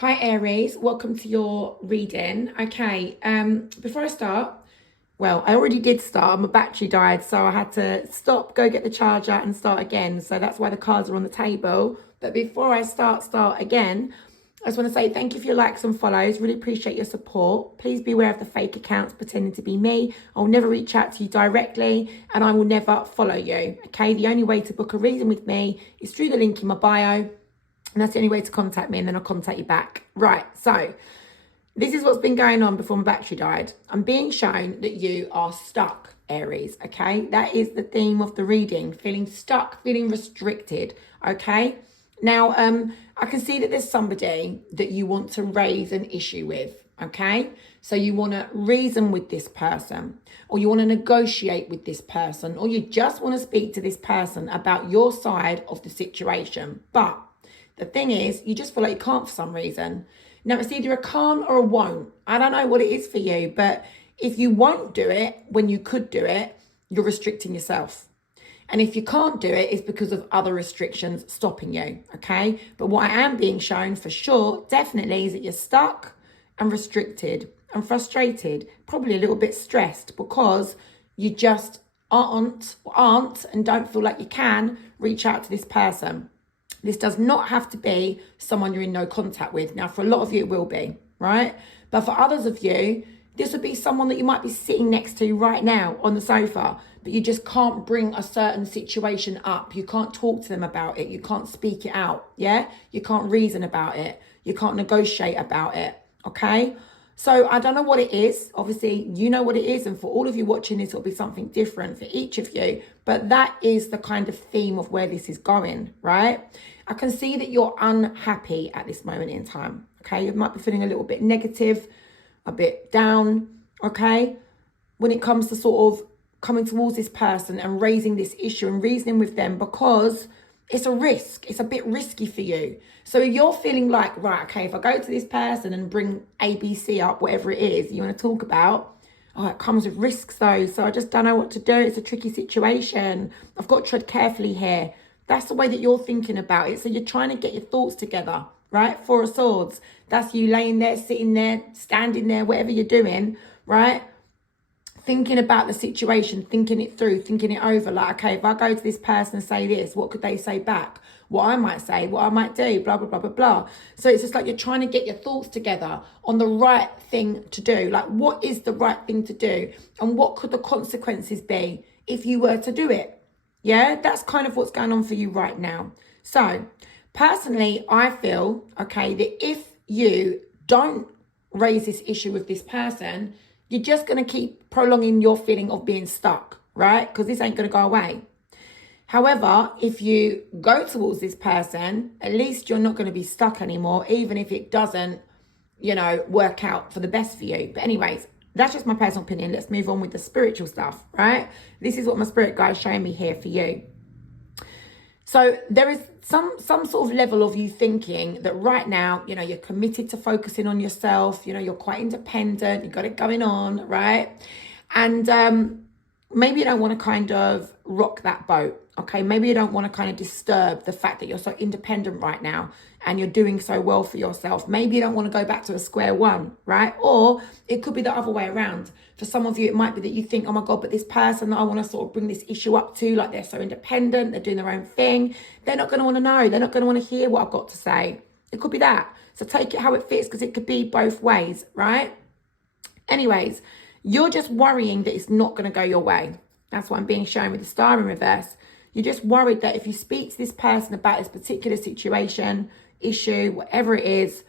Hi Aries, welcome to your reading. Okay, before I start, well, I already did start, my battery died, so I had to stop, go get the charger and start again. So that's why the cards are on the table. But before I start again, I just want to say thank you for your likes and follows. Really appreciate your support. Please be aware of the fake accounts pretending to be me. I'll never reach out to you directly and I will never follow you. Okay, the only way to book a reading with me is through the link in my bio. And that's the only way to contact me, and then I'll contact you back. Right, so this is what's been going on before my battery died. I'm being shown that you are stuck, Aries, okay? That is the theme of the reading, feeling stuck, feeling restricted, okay? Now, I can see that there's somebody that you want to raise an issue with, okay? So you want to reason with this person, or you want to negotiate with this person, or you just want to speak to this person about your side of the situation. But the thing is, you just feel like you can't for some reason. Now, it's either a can't or a won't. I don't know what it is for you, but if you won't do it when you could do it, you're restricting yourself. And if you can't do it, it's because of other restrictions stopping you, okay? But what I am being shown for sure, definitely, is that you're stuck and restricted and frustrated, probably a little bit stressed because you just aren't and don't feel like you can reach out to this person. This does not have to be someone you're in no contact with. Now, for a lot of you, it will be, right? But for others of you, this would be someone that you might be sitting next to right now on the sofa, but you just can't bring a certain situation up. You can't talk to them about it. You can't speak it out, yeah? You can't reason about it. You can't negotiate about it, okay? So I don't know what it is. Obviously, you know what it is. And for all of you watching this, it'll be something different for each of you. But that is the kind of theme of where this is going, right? I can see that you're unhappy at this moment in time, okay? You might be feeling a little bit negative, a bit down, okay? When it comes to sort of coming towards this person and raising this issue and reasoning with them, because it's a risk. It's a bit risky for you. So you're feeling like, right, okay, if I go to this person and bring ABC up, whatever it is you want to talk about, oh, it comes with risks though. So I just don't know what to do. It's a tricky situation. I've got to tread carefully here. That's the way that you're thinking about it. So you're trying to get your thoughts together, right? Four of Swords. That's you laying there, sitting there, standing there, whatever you're doing, right? Thinking about the situation, thinking it through, thinking it over. Like, okay, if I go to this person and say this, what could they say back? What I might say, what I might do, blah, blah, blah, blah, blah. So it's just like you're trying to get your thoughts together on the right thing to do. Like, what is the right thing to do? And what could the consequences be if you were to do it? Yeah, that's kind of what's going on for you right now. So personally, I feel, okay, that if you don't raise this issue with this person, you're just going to keep prolonging your feeling of being stuck, right? Because this ain't going to go away. However, if you go towards this person, at least you're not going to be stuck anymore, even if it doesn't, work out for the best for you. But anyways, that's just my personal opinion. Let's move on with the spiritual stuff, right? This is what my spirit guide is showing me here for you. So there is some sort of level of you thinking that right now, you're committed to focusing on yourself. You're quite independent. You've got it going on, right? And maybe you don't want to kind of rock that boat, okay? Maybe you don't want to kind of disturb the fact that you're so independent right now and you're doing so well for yourself. Maybe you don't want to go back to a square one, right? Or it could be the other way around. For some of you, it might be that you think, oh my God, but this person that I want to sort of bring this issue up to, like they're so independent, they're doing their own thing. They're not going to want to know. They're not going to want to hear what I've got to say. It could be that. So take it how it fits, because it could be both ways, right? Anyways, you're just worrying that it's not going to go your way. That's what I'm being shown with the star in reverse. You're just worried that if you speak to this person about this particular situation, issue, whatever it is,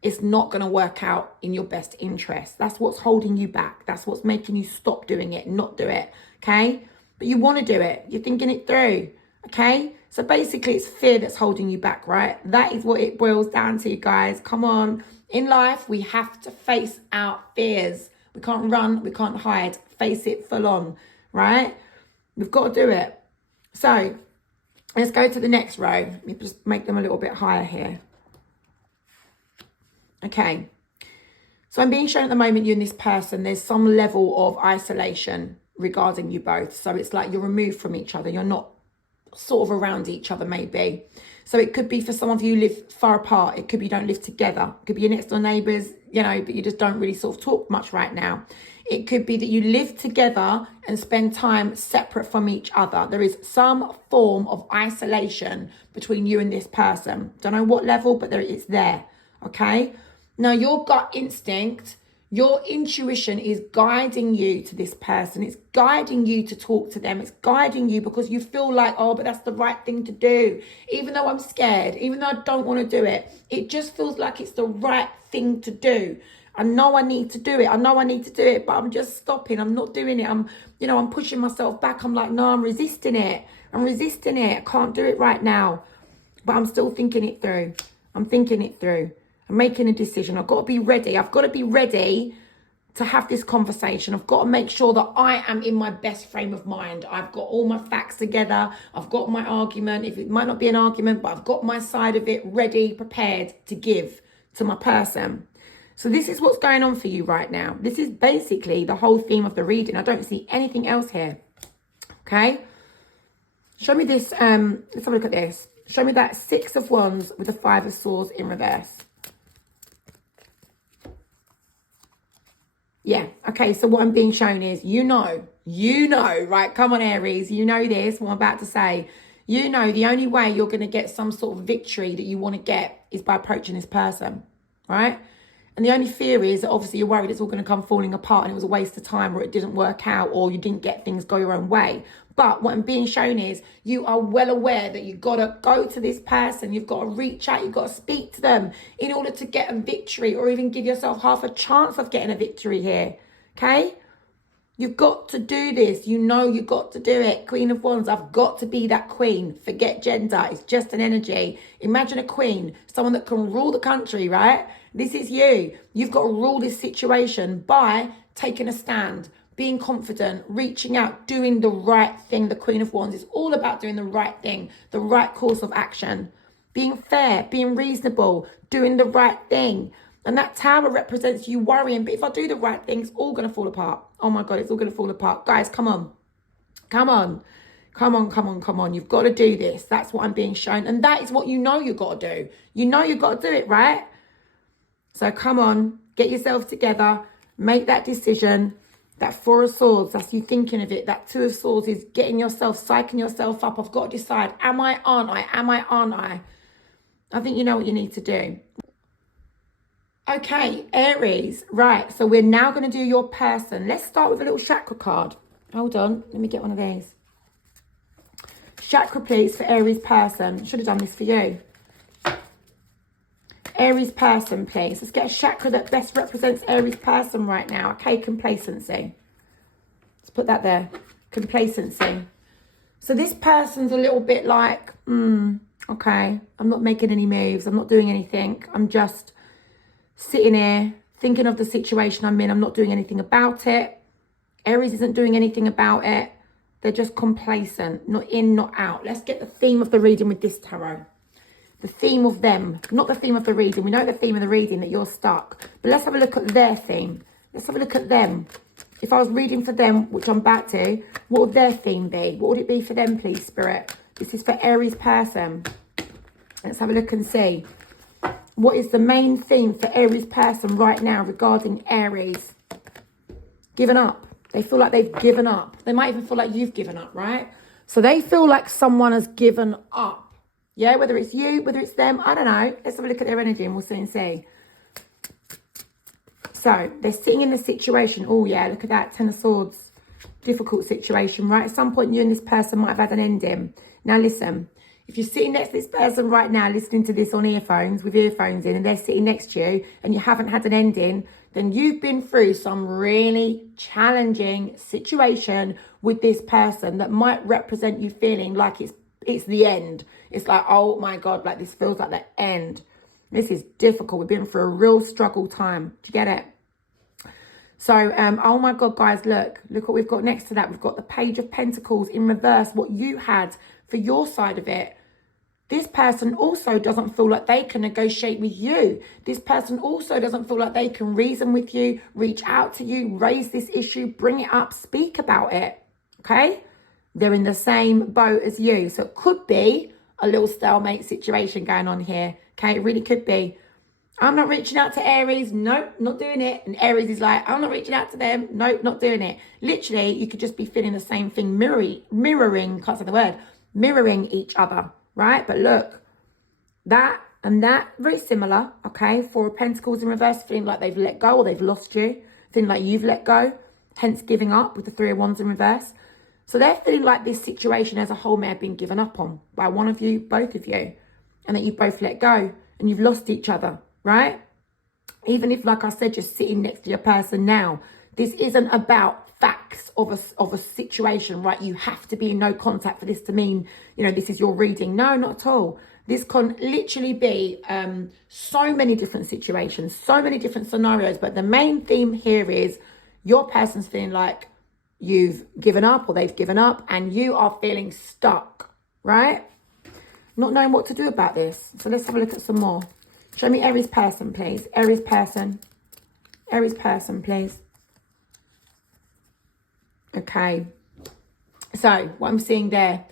it's not going to work out in your best interest. That's what's holding you back. That's what's making you stop doing it, not do it, okay? But you want to do it. You're thinking it through, okay? So basically, it's fear that's holding you back, right? That is what it boils down to, guys. Come on. In life, we have to face our fears. We can't run. We can't hide. Face it full on, right? We've got to do it. So let's go to the next row. Let me just make them a little bit higher here. Okay. So I'm being shown at the moment, you and this person, there's some level of isolation regarding you both. So it's like you're removed from each other. You're not sort of around each other, maybe. So it could be for some of you who live far apart. It could be you don't live together. It could be your next door neighbours, you know, but you just don't really sort of talk much right now. It could be that you live together and spend time separate from each other. There is some form of isolation between you and this person. Don't know what level, but it's there, okay? Now, your gut instinct, your intuition is guiding you to this person. It's guiding you to talk to them. It's guiding you because you feel like, oh, but that's the right thing to do. Even though I'm scared, even though I don't want to do it, it just feels like it's the right thing to do. I know I need to do it. I know I need to do it, but I'm just stopping. I'm not doing it. I'm pushing myself back. I'm like, no, I'm resisting it. I can't do it right now. But I'm still thinking it through. I'm thinking it through. I'm making a decision. I've got to be ready. I've got to be ready to have this conversation. I've got to make sure that I am in my best frame of mind. I've got all my facts together. I've got my argument. If it might not be an argument, but I've got my side of it ready, prepared to give to my person. So this is what's going on for you right now. This is basically the whole theme of the reading. I don't see anything else here. Okay. Show me this. Let's have a look at this. Show me that 6 of Wands with the 5 of Swords in reverse. Yeah. Okay. So what I'm being shown is, you know, right? Come on, Aries. You know this, what I'm about to say. You know, the only way you're going to get some sort of victory that you want to get is by approaching this person, right? And the only fear is that obviously you're worried it's all going to come falling apart and it was a waste of time, or it didn't work out, or you didn't get things go your own way. But what I'm being shown is you are well aware that you've got to go to this person. You've got to reach out. You've got to speak to them in order to get a victory, or even give yourself half a chance of getting a victory here. Okay? You've got to do this. You know you've got to do it. Queen of Wands, I've got to be that queen. Forget gender. It's just an energy. Imagine a queen, someone that can rule the country, right? This is you. You've got to rule this situation by taking a stand, being confident, reaching out, doing the right thing. The Queen of Wands is all about doing the right thing, the right course of action, being fair, being reasonable, doing the right thing. And that Tower represents you worrying, but if I do the right thing, it's all going to fall apart. Oh my God, it's all going to fall apart. Guys, come on. Come on. Come on, come on, come on. You've got to do this. That's what I'm being shown. And that is what you know you've got to do. You know you've got to do it, right? So come on, get yourself together, make that decision. That 4 of Swords, that's you thinking of it. That 2 of Swords is getting yourself, psyching yourself up. I've got to decide, am I, aren't I? Am I, aren't I? I think you know what you need to do. Okay, Aries. Right, so we're now going to do your person. Let's start with a little chakra card. Hold on, let me get one of these. Chakra, please, for Aries person. Should have done this for you. Aries person, please. Let's get a chakra that best represents Aries person right now. Okay, complacency. Let's put that there. Complacency. So this person's a little bit like, okay, I'm not making any moves. I'm not doing anything. I'm just sitting here thinking of the situation I'm in. I'm not doing anything about it. Aries isn't doing anything about it. They're just complacent. Not in, not out. Let's get the theme of the reading with this tarot. The theme of them, not the theme of the reading. We know the theme of the reading, that you're stuck. But let's have a look at their theme. Let's have a look at them. If I was reading for them, which I'm about to, what would their theme be? What would it be for them, please, Spirit? This is for Aries person. Let's have a look and see. What is the main theme for Aries person right now regarding Aries? Given up. They feel like they've given up. They might even feel like you've given up, right? So they feel like someone has given up. Yeah, whether it's you, whether it's them, I don't know. Let's have a look at their energy and we'll soon see. So they're sitting in the situation. Oh yeah, look at that. 10 of Swords. Difficult situation, right? At some point you and this person might have had an ending. Now listen, if you're sitting next to this person right now listening to this on earphones, with earphones in, and they're sitting next to you and you haven't had an ending, then you've been through some really challenging situation with this person that might represent you feeling like it's the end. It's like, oh my God, like this feels like the end. This is difficult. We've been through a real struggle time. Do you get it? So, oh my God, guys, look what we've got next to that. We've got the Page of Pentacles in reverse, what you had for your side of it. This person also doesn't feel like they can negotiate with you. This person also doesn't feel like they can reason with you, reach out to you, raise this issue, bring it up, speak about it. Okay? They're in the same boat as you. So it could be a little stalemate situation going on here. Okay, it really could be. I'm not reaching out to Aries. Nope, not doing it. And Aries is like, I'm not reaching out to them. Nope, not doing it. Literally, you could just be feeling the same thing, mirroring, can't say the word, mirroring each other, right? But look, that and that, very similar, okay? Four of Pentacles in reverse, feeling like they've let go or they've lost you, feeling like you've let go, hence giving up with the Three of Wands in reverse. So they're feeling like this situation as a whole may have been given up on by one of you, both of you, and that you both let go and you've lost each other, right? Even if, like I said, you're sitting next to your person now, this isn't about facts of a situation, right? You have to be in no contact for this to mean, you know, this is your reading. No, not at all. This can literally be so many different situations, so many different scenarios. But the main theme here is your person's feeling like you've given up or they've given up and you are feeling stuck, right? Not knowing what to do about this. So let's have a look at some more. Show me Aries person, please. Aries person. Aries person, please. Okay. So what I'm seeing there,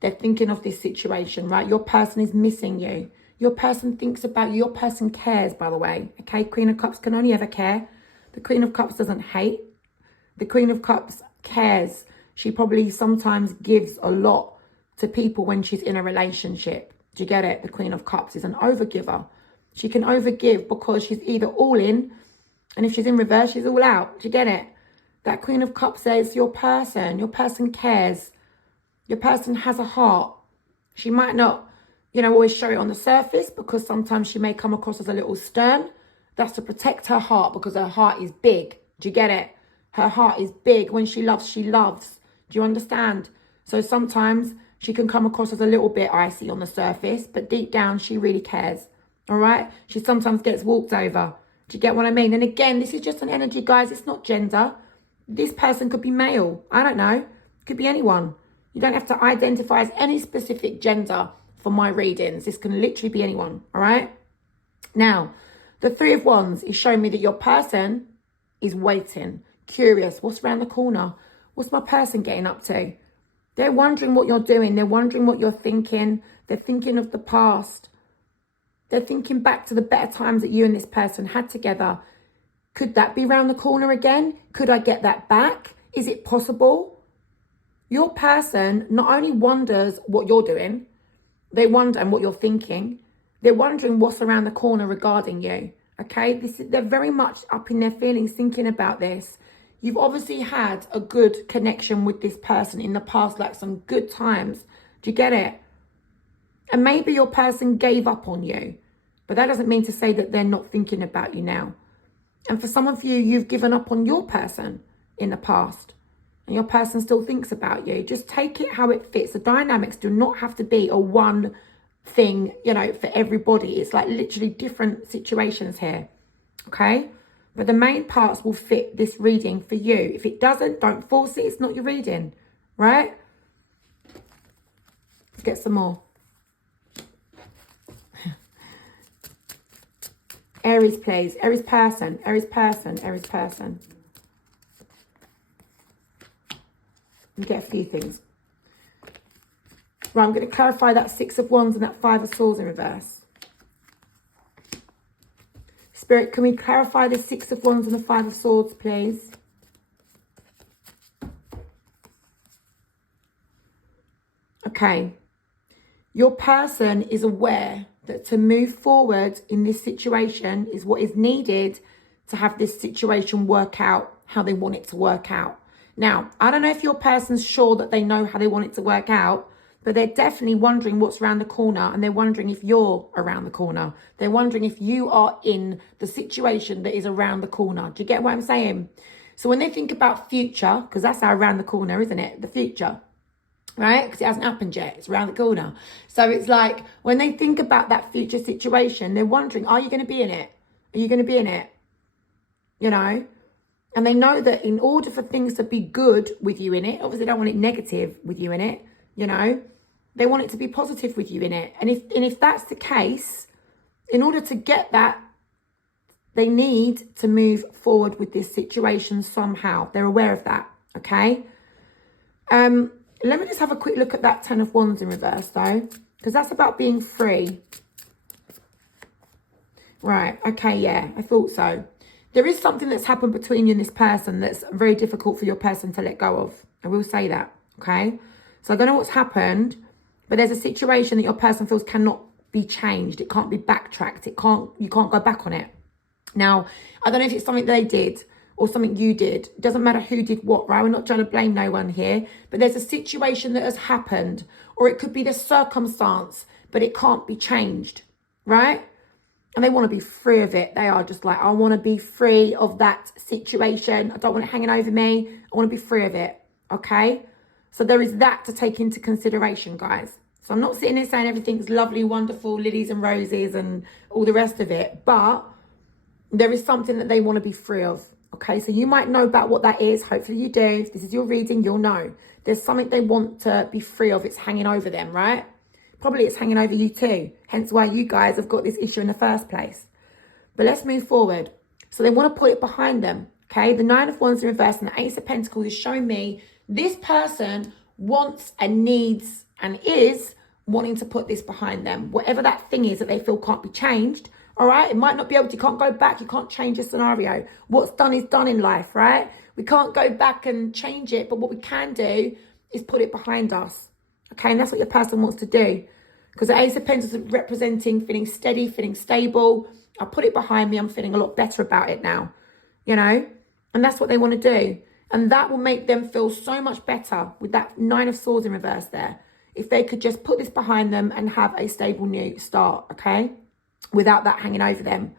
they're thinking of this situation, right? Your person is missing you. Your person thinks about you. Your person cares, by the way. Okay, Queen of Cups can only ever care. The Queen of Cups doesn't hate. The Queen of Cups cares. She probably sometimes gives a lot to people when she's in a relationship. Do you get it? The Queen of Cups is an overgiver. She can overgive because she's either all in, and if she's in reverse, she's all out. Do you get it? That Queen of Cups says your person cares. Your person has a heart. She might not, you know, always show it on the surface because sometimes she may come across as a little stern. That's to protect her heart because her heart is big. Do you get it? Her heart is big. When she loves, she loves. Do you understand? So sometimes she can come across as a little bit icy on the surface, but deep down, she really cares. All right? She sometimes gets walked over. Do you get what I mean? And again, this is just an energy, guys. It's not gender. This person could be male. I don't know. It could be anyone. You don't have to identify as any specific gender for my readings. This can literally be anyone. All right? Now, the Three of Wands is showing me that your person is waiting, curious. What's around the corner? What's my person getting up to? They're wondering what you're doing. They're wondering what you're thinking. They're thinking of the past. They're thinking back to the better times that you and this person had together. Could that be around the corner again? Could I get that back? Is it possible? Your person not only wonders what you're doing, they wonder and what you're thinking. They're wondering what's around the corner regarding you. Okay, they're very much up in their feelings thinking about this. You've obviously had a good connection with this person in the past, like some good times. Do you get it? And maybe your person gave up on you, but that doesn't mean to say that they're not thinking about you now. And for some of you, you've given up on your person in the past and your person still thinks about you. Just take it how it fits. The dynamics do not have to be a one thing, you know, for everybody. It's like literally different situations here. Okay? But the main parts will fit this reading for you. If it doesn't, don't force it. It's not your reading, right? Let's get some more. Aries, please. Aries person. Aries person. Aries person. You get a few things. Right, I'm going to clarify that Six of Wands and that Five of Swords in reverse. Spirit, can we clarify the Six of Wands and the Five of Swords, please? Okay. Your person is aware that to move forward in this situation is what is needed to have this situation work out how they want it to work out. Now, I don't know if your person's sure that they know how they want it to work out, but they're definitely wondering what's around the corner, and they're wondering if you're around the corner. They're wondering if you are in the situation that is around the corner. Do you get what I'm saying? So when they think about future, because that's our around the corner, isn't it? The future, right? Because it hasn't happened yet. It's around the corner. So it's like when they think about that future situation, they're wondering, are you going to be in it? Are you going to be in it? You know? And they know that in order for things to be good with you in it, obviously they don't want it negative with you in it, you know, they want it to be positive with you in it. And if that's the case, in order to get that, they need to move forward with this situation somehow. They're aware of that, okay? Let me just have a quick look at that Ten of Wands in reverse though, Because that's about being free. Right, okay, yeah, I thought so. There is something that's happened between you and this person that's very difficult for your person to let go of. I will say that, okay? So I don't know what's happened, but there's a situation that your person feels cannot be changed. It can't be backtracked. You can't go back on it. Now, I don't know if it's something they did or something you did. It doesn't matter who did what, right? We're not trying to blame no one here, but there's a situation that has happened, or it could be the circumstance, but it can't be changed, right? And they want to be free of it. They are just like, I want to be free of that situation. I don't want it hanging over me. I want to be free of it, okay? So there is that to take into consideration, guys. So I'm not sitting here saying everything's lovely, wonderful, lilies and roses and all the rest of it, but there is something that they want to be free of, okay? So you might know about what that is. Hopefully you do. If this is your reading, you'll know. There's something they want to be free of. It's hanging over them, right? Probably it's hanging over you too. Hence why you guys have got this issue in the first place. But let's move forward. So they want to put it behind them, okay? The Nine of Wands in reverse and the Ace of Pentacles is showing me this person wants and needs and is wanting to put this behind them. Whatever that thing is that they feel can't be changed, all right? It might not be able to, you can't go back, you can't change a scenario. What's done is done in life, right? We can't go back and change it, but what we can do is put it behind us, okay? And that's what your person wants to do. Because the Ace of Pentacles is representing feeling steady, feeling stable. I put it behind me, I'm feeling a lot better about it now, you know? And that's what they want to do. And that will make them feel so much better with that Nine of Swords in reverse there. If they could just put this behind them and have a stable new start, okay? Without that hanging over them.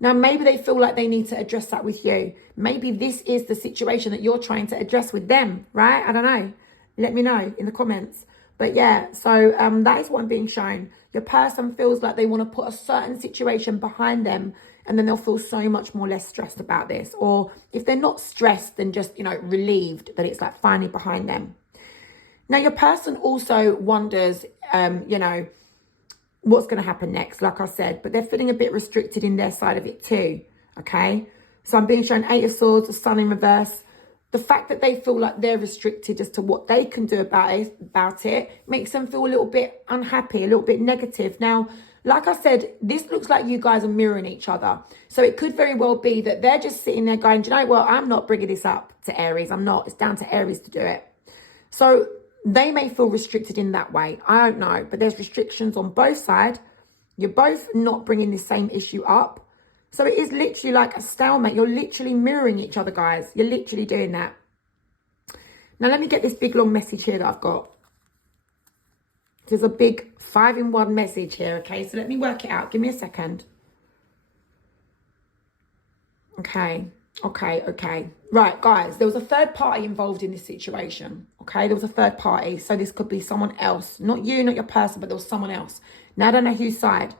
Now, maybe they feel like they need to address that with you. Maybe this is the situation that you're trying to address with them, right? I don't know. Let me know in the comments. But yeah, so that is what I'm being shown. Your person feels like they want to put a certain situation behind them, and then they'll feel so much more less stressed about this. Or if they're not stressed, then just, you know, relieved that it's like finally behind them. Now, your person also wonders, you know, what's going to happen next, like I said, but they're feeling a bit restricted in their side of it too, okay? So I'm being shown Eight of Swords, the Sun in reverse. The fact that they feel like they're restricted as to what they can do about it makes them feel a little bit unhappy, a little bit negative. Now, like I said, this looks like you guys are mirroring each other. So it could very well be that they're just sitting there going, do you know what, I'm not bringing this up to Aries. I'm not. It's down to Aries to do it. So they may feel restricted in that way. I don't know. But there's restrictions on both sides. You're both not bringing the same issue up. So it is literally like a stalemate. You're literally mirroring each other, guys. You're literally doing that. Now, let me get this big, long message here that I've got. There's a big 5-in-1 message here, okay? So let me work it out. Give me a second. Okay. Right, guys, there was a third party involved in this situation, okay? There was a third party. So this could be someone else. Not you, not your person, but there was someone else. Now, I don't know whose side.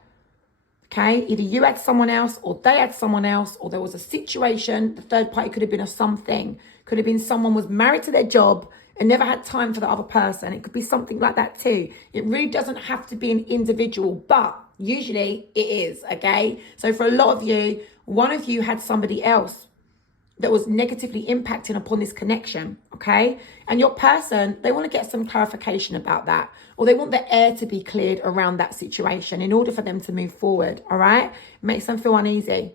Okay, either you had someone else or they had someone else, or there was a situation. The third party could have been a something. Could have been someone was married to their job and never had time for the other person. It could be something like that too. It really doesn't have to be an individual, but usually it is, okay? So for a lot of you, one of you had somebody else that was negatively impacting upon this connection, okay? And your person, they want to get some clarification about that, or they want the air to be cleared around that situation in order for them to move forward, all right? Makes them feel uneasy,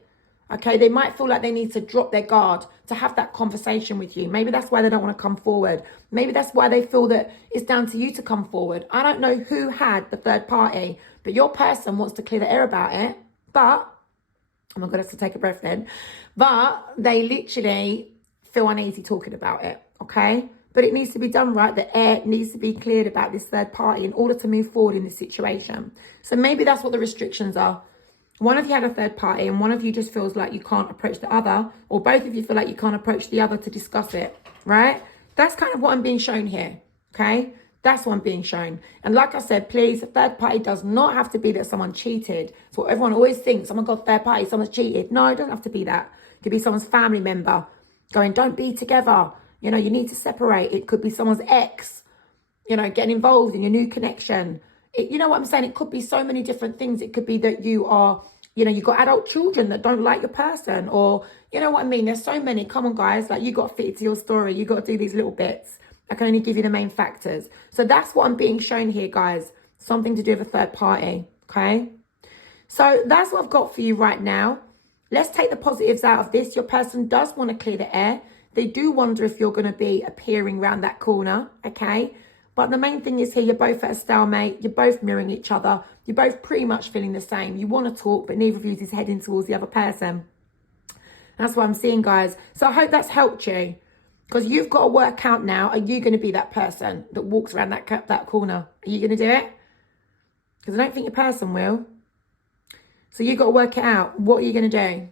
okay? They might feel like they need to drop their guard to have that conversation with you. Maybe that's why they don't want to come forward. Maybe that's why they feel that it's down to you to come forward. I don't know who had the third party, but your person wants to clear the air about it, but oh my God, I have to take a breath then. But they literally feel uneasy talking about it, okay? But it needs to be done right. The air needs to be cleared about this third party in order to move forward in this situation. So maybe that's what the restrictions are. One of you had a third party and one of you just feels like you can't approach the other, or both of you feel like you can't approach the other to discuss it, right? That's kind of what I'm being shown here, okay? That's what I'm being shown. And like I said, please, the third party does not have to be that someone cheated. So everyone always thinks, oh my God, third party, someone's cheated. No, it doesn't have to be that. It could be someone's family member going, don't be together. You know, you need to separate. It could be someone's ex, you know, getting involved in your new connection. You know what I'm saying? It could be so many different things. It could be that you are, you know, you've got adult children that don't like your person, or, you know what I mean? There's so many. Come on, guys. Like, you got to fit it to your story. You got to do these little bits. I can only give you the main factors. So that's what I'm being shown here, guys. Something to do with a third party, okay? So that's what I've got for you right now. Let's take the positives out of this. Your person does want to clear the air. They do wonder if you're going to be appearing around that corner, okay? But the main thing is here, you're both at a stalemate. You're both mirroring each other. You're both pretty much feeling the same. You want to talk, but neither of you is heading towards the other person. That's what I'm seeing, guys. So I hope that's helped you. Because you've got to work out now, are you going to be that person that walks around that corner? Are you going to do it? Because I don't think your person will. So you've got to work it out. What are you going to do?